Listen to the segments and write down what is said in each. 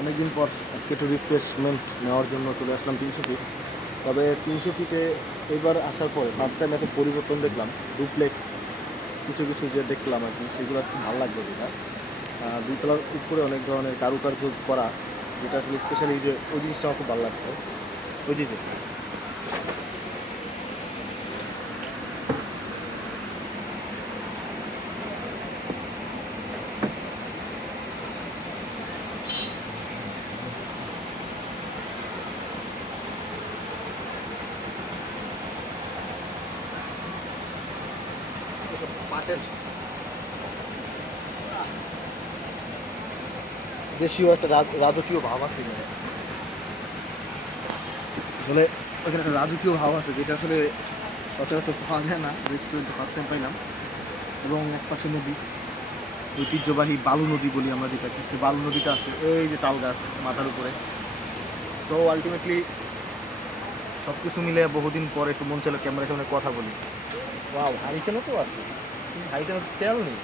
অনেকদিন পর আজকে একটু রিফ্রেশমেন্ট নেওয়ার জন্য চলে আসলাম 300 ফিট। তবে 300 ফিটে এবার আসার পরে ফার্স্ট টাইম এত পরিবর্তন দেখলাম। ডুপ্লেক্স কিছু কিছু যে দেখলাম আর কি, সেগুলো খুব ভালো লাগবে। যেটা দুইতলার উপরে অনেক ধরনের কারুকার্য করা, যেটা আসলে স্পেশালি যে ওই জিনিসটা আমার খুব ভালো লাগছে। ওই যে পাটের দেশীয় একটা রাজকীয় ভাব আছে এখানে। আসলে ওখানে একটা রাজকীয় ভাব আছে, যেটা আসলে সচরাচর পাওয়া যায় না। রেস্টুরেন্টে ফার্স্ট টাইম পাইলাম। এবং একপাশে নদী, ঐতিহ্যবাহী বালু নদী বলি আমরা যেটাকে, সে বালু নদীটা আছে। এই যে তাল গাছ মাথার উপরে। সো আলটিমেটলি সব কিছু মিলে বহুদিন পরে একটু মন চাইলো ক্যামেরার সামনে কথা বলি। ওয়াও, হারিকেনও তো আছে, কিন্তু হারিকেনের তেল নেই।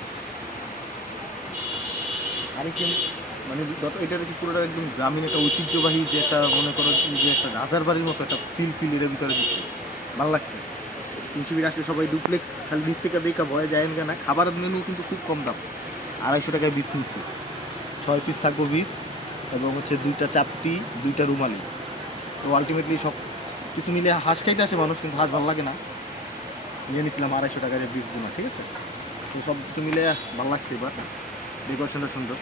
হারিকেন মানে এটার কি পুরোটা একদম গ্রামীণ একটা ঐতিহ্যবাহী, যে একটা মনে করো যে একটা রাজার বাড়ির মতো একটা ফিল এর ভিতরে দিচ্ছে। ভালো লাগছে। 300 ফিট আসলে সবাই ডুপ্লেক্স খালি নিচ থেকে দেখা ভয় যায় না। খাবারের মেনু কিন্তু খুব কম দাম। 250 টাকায় বিফ নিচ্ছি। 6 পিস থাকবো বিফ, এবং হচ্ছে 2টা চাপটি, 2টা রুমালি। তো আলটিমেটলি সব কিছু মিলে হাঁস খাইতে আসে মানুষ, কিন্তু হাঁস ভালো লাগে না। নিয়ে নিয়েছিলাম 250 টাকার বিফগুলো, ঠিক আছে। তো সব কিছু মিলে ভালো লাগছে। এবার ডেকোরেশনটা সুন্দর।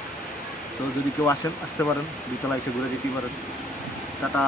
তো যদি কেউ আসতে পারেন, দুতলা এসে ঘুরে যেতে পারেন। টাটা।